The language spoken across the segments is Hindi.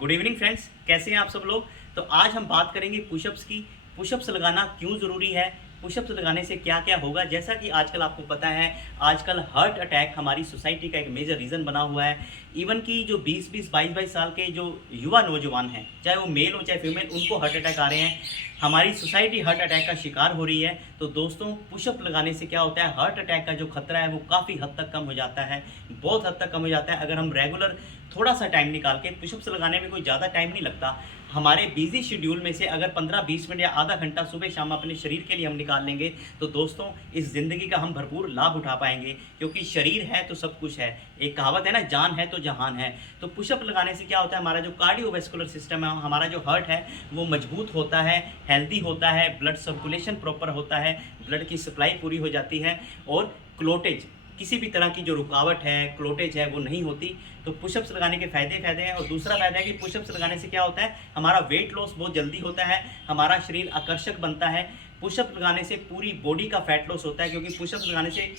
गुड इवनिंग फ्रेंड्स, कैसे हैं आप सब लोग। तो आज हम बात करेंगे पुशअप्स की। पुशअप्स लगाना क्यों ज़रूरी है, पुशअप्स लगाने से क्या क्या होगा। जैसा कि आजकल आपको पता है, आजकल हार्ट अटैक हमारी सोसाइटी का एक मेजर रीज़न बना हुआ है। इवन कि जो 20-20 22-22 साल के जो युवा नौजवान हैं, चाहे वो मेल हो चाहे फीमेल, उनको हार्ट अटैक आ रहे हैं। हमारी सोसाइटी हार्ट अटैक का शिकार हो रही है। तो दोस्तों, पुशअप लगाने से क्या होता है, हार्ट अटैक का जो खतरा है वो काफ़ी हद तक कम हो जाता है, बहुत हद तक कम हो जाता है। अगर हम रेगुलर थोड़ा सा टाइम निकाल के, पुशअप्स लगाने में कोई ज़्यादा टाइम नहीं लगता। हमारे बिजी शेड्यूल में से अगर 15-20 मिनट या आधा घंटा सुबह शाम अपने शरीर के लिए हम निकाल लेंगे, तो दोस्तों इस ज़िंदगी का हम भरपूर लाभ उठा पाएंगे। क्योंकि शरीर है तो सब कुछ है। एक कहावत है ना, जान है तो जहान है। तो पुशअप लगाने से क्या होता है, हमारा जो कार्डियोवैस्कुलर सिस्टम है, हमारा जो हार्ट है, वो मजबूत होता है, हेल्दी होता है, ब्लड सर्कुलेशन प्रॉपर होता है, ब्लड की सप्लाई पूरी हो जाती है, और क्लोटेज, किसी भी तरह की जो रुकावट है, क्लोटेज है, वो नहीं होती। तो पुशअप्स लगाने के फ़ायदे हैं। और दूसरा फ़ायदा है कि पुशअप्स लगाने से क्या होता है, हमारा वेट लॉस बहुत जल्दी होता है, हमारा शरीर आकर्षक बनता है। पुशअप लगाने से पूरी बॉडी का फैट लॉस होता है, क्योंकि पुशअप्स लगाने से,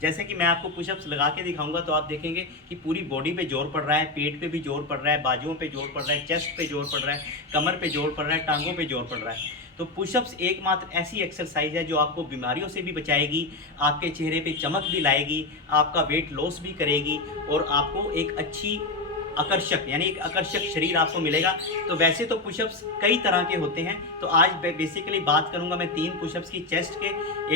जैसे कि मैं आपको पुशअप्स लगा के दिखाऊंगा तो आप देखेंगे कि पूरी बॉडी पे जोर पड़ रहा है, पेट पे भी जोर पड़ रहा है, बाजुओं पे जोर पड़ रहा है, चेस्ट पे जोर पड़ रहा है, कमर पे जोर पड़ रहा है, टांगों पे जोर पड़ रहा है। तो पुशअप्स एकमात्र ऐसी एक्सरसाइज है जो आपको बीमारियों से भी बचाएगी, आपके चेहरे पे चमक भी लाएगी, आपका वेट लॉस भी करेगी, और आपको एक अच्छी आकर्षक, यानी एक आकर्षक शरीर आपको मिलेगा। तो वैसे तो पुशअप्स कई तरह के होते हैं। तो आज बेसिकली बात करूंगा मैं 3 पुशअप्स की चेस्ट के।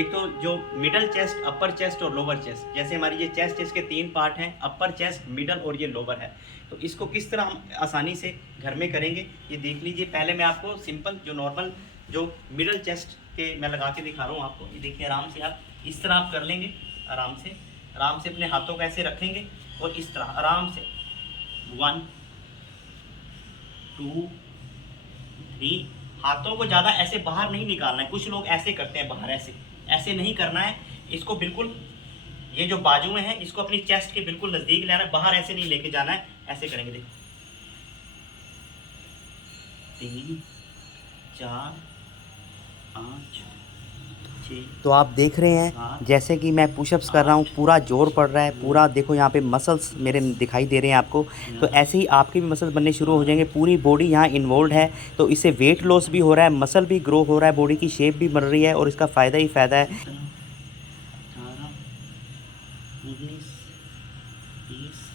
एक तो जो मिडल चेस्ट, अपर चेस्ट और लोअर चेस्ट। जैसे हमारी ये चेस्ट, इसके 3 पार्ट हैं, अपर चेस्ट, मिडल और ये लोअर है। तो इसको किस तरह हम आसानी से घर में करेंगे, ये देख लीजिए। पहले मैं आपको सिंपल जो नॉर्मल जो मिडल चेस्ट के मैं लगा के दिखा रहा हूँ आपको। ये देखिए, आराम से आप इस तरह आप कर लेंगे। आराम से अपने हाथों को ऐसे रखेंगे और इस तरह आराम से 1 2 3। हाथों को ज़्यादा ऐसे बाहर नहीं निकालना है। कुछ लोग ऐसे करते हैं बाहर, ऐसे ऐसे नहीं करना है। इसको बिल्कुल, ये जो बाजुएं हैं, इसको अपनी चेस्ट के बिल्कुल नज़दीक लाना है, बाहर ऐसे नहीं लेके जाना है। ऐसे करेंगे, देखो 3 4 5 6 तो आप देख रहे हैं, 7 जैसे कि मैं पुशअप्स कर रहा हूँ, 8 पूरा जोर पड़ रहा है, 9 पूरा देखो यहाँ पे मसल्स मेरे दिखाई दे रहे हैं आपको। तो 10 ऐसे ही आपके भी मसल्स बनने शुरू हो 12 जाएंगे, पूरी बॉडी यहाँ इन्वॉल्व है। तो इससे वेट लॉस भी हो रहा है, मसल भी ग्रो हो रहा है, बॉडी की शेप भी बन रही है, और इसका फ़ायदा ही फ़ायदा है। 17 18 19 20।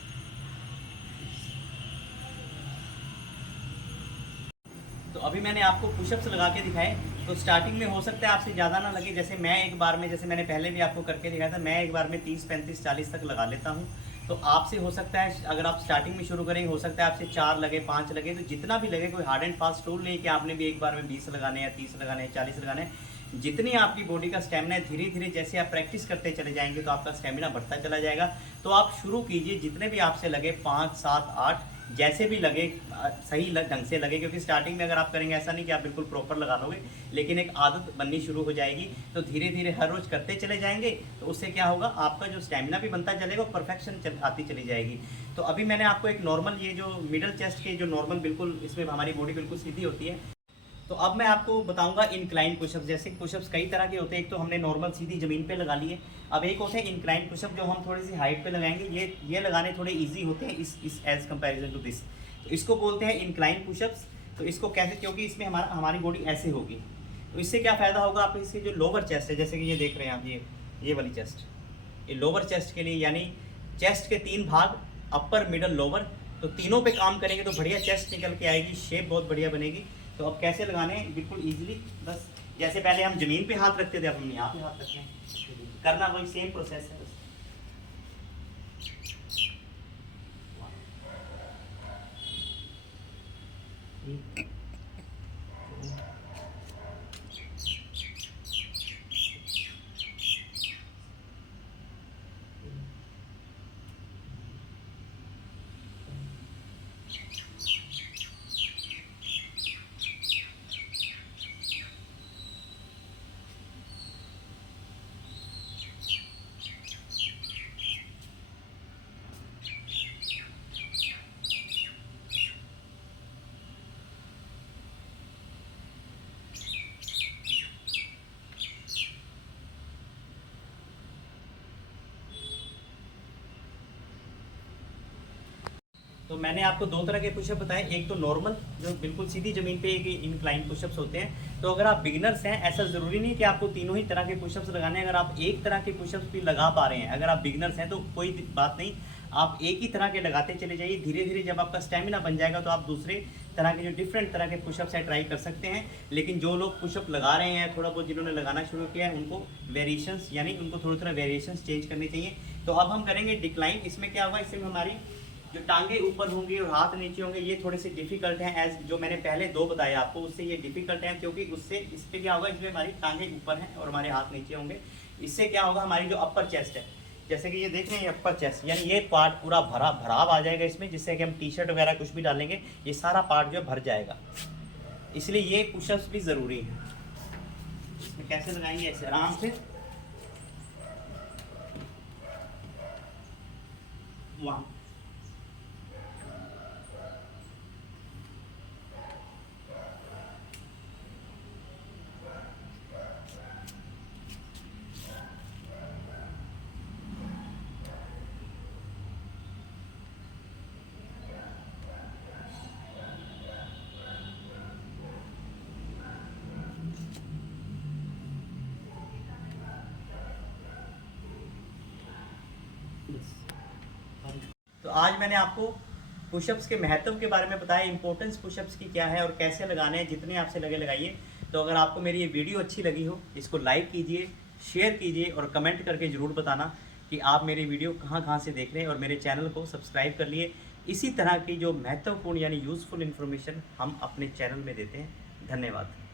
तो अभी मैंने आपको पुशअप्स लगा के दिखाए। तो स्टार्टिंग में हो सकता है आपसे ज़्यादा ना लगे। जैसे मैं एक बार में, जैसे मैंने पहले भी आपको करके दिखाया था, मैं एक बार में 30 35 40 तक लगा लेता हूँ। तो आपसे हो सकता है, अगर आप स्टार्टिंग में शुरू करेंगे, हो सकता है आपसे 4 लगे, 5 लगे। तो जितना भी लगे, कोई हार्ड एंड फास्ट रूल नहीं कि आपने भी एक बार में 20 लगाने या 30 लगाने या 40 लगाने हैं। जितनी आपकी बॉडी का स्टेमिना है, धीरे धीरे जैसे आप प्रैक्टिस करते चले जाएंगे तो आपका स्टेमिना बढ़ता चला जाएगा। तो आप शुरू कीजिए, जितने भी आपसे लगे, 5 7 8, जैसे भी लगे, सही ढंग से लगे। क्योंकि स्टार्टिंग में अगर आप करेंगे, ऐसा नहीं कि आप बिल्कुल प्रॉपर लगा लोगे, लेकिन एक आदत बननी शुरू हो जाएगी। तो धीरे धीरे हर रोज़ करते चले जाएंगे, तो उससे क्या होगा, आपका जो स्टेमिना भी बनता चलेगा, परफेक्शन आती चली जाएगी। तो अभी मैंने आपको एक नॉर्मल, ये जो मिडल चेस्ट के जो नॉर्मल, बिल्कुल इसमें हमारी बॉडी बिल्कुल सीधी होती है। तो अब मैं आपको बताऊंगा इंक्लाइन पुशअप्स। जैसे पुशअप्स कई तरह के होते हैं। एक तो हमने नॉर्मल सीधी ज़मीन पे लगा लिए। अब एक होते हैं इंक्लाइन पुशअप, जो हम थोड़ी सी हाइट पे लगाएंगे। ये लगाने थोड़े इजी होते हैं इस एज कंपैरिजन टू दिस। तो इसको बोलते हैं इंक्लाइन पुशअप्स। तो इसको कैसे, क्योंकि इसमें हमारी बॉडी ऐसे होगी। तो इससे क्या फ़ायदा होगा, आप इसकी जो लोअर चेस्ट है, जैसे कि ये देख रहे हैं आप, ये वाली चेस्ट, ये लोअर चेस्ट के लिए, यानी चेस्ट के 3 भाग, अपर मिडल लोअर। तो तीनों पे काम करेंगे तो बढ़िया चेस्ट निकल के आएगी, शेप बहुत बढ़िया बनेगी। तो अब कैसे लगाने हैं, बिल्कुल इजीली, बस जैसे पहले हम जमीन पे हाथ रखते थे, अब हम यहाँ पे हाथ रखते हैं। करना वही सेम प्रोसेस है बस। तो मैंने आपको दो तरह के पुशअप बताए, एक तो नॉर्मल जो बिल्कुल सीधी ज़मीन पे एक इंक्लाइन पुशअप्स होते हैं। तो अगर आप बिगिनर्स हैं, ऐसा ज़रूरी नहीं कि आपको तीनों ही तरह के पुशअप्स लगाने हैं। अगर आप एक तरह के पुशअप्स भी लगा पा रहे हैं, अगर आप बिगिनर्स हैं तो कोई बात नहीं, आप एक ही तरह के लगाते चले जाइए। धीरे धीरे जब आपका स्टेमिना बन जाएगा तो आप दूसरे तरह के जो डिफरेंट तरह के पुशअप्स है ट्राई कर सकते हैं। लेकिन जो लोग पुशअप लगा रहे हैं, थोड़ा बहुत जिन्होंने लगाना शुरू किया है, उनको वेरिएशंस यानी उनको थोड़ा थोड़ा वेरिएशंस चेंज करने चाहिए। तो अब हम करेंगे डिक्लाइन। इसमें क्या होगा, इसमें हमारी जो टांगे ऊपर होंगी और हाथ नीचे होंगे, ये थोड़े से डिफिकल्ट हैं। एज जो मैंने पहले दो बताए आपको, उससे ये डिफिकल्ट हैं, क्योंकि उससे इस पर क्या होगा, इसमें हमारी टांगे ऊपर हैं और हमारे हाथ नीचे होंगे। इससे क्या होगा, हमारी जो अपर चेस्ट है, जैसे कि ये देख रहे हैं अपर चेस्ट, यानी ये पार्ट पूरा भराव आ जाएगा इसमें, जिससे कि हम टी शर्ट वगैरह कुछ भी डालेंगे ये सारा पार्ट जो भर जाएगा। इसलिए ये पुशअप्स भी ज़रूरी है। इसमें कैसे लगाएंगे, ऐसे आराम से वहाँ तो आज मैंने आपको पुशअप्स के महत्व के बारे में बताया, इंपॉर्टेंस पुशअप्स की क्या है और कैसे लगाने हैं। जितने आपसे लगे लगाइए। तो अगर आपको मेरी ये वीडियो अच्छी लगी हो, इसको लाइक कीजिए, शेयर कीजिए और कमेंट करके ज़रूर बताना कि आप मेरी वीडियो कहाँ कहाँ से देख रहे हैं, और मेरे चैनल को सब्सक्राइब कर लिए। इसी तरह की जो महत्वपूर्ण यानी यूज़फुल इन्फॉर्मेशन हम अपने चैनल में देते हैं। धन्यवाद।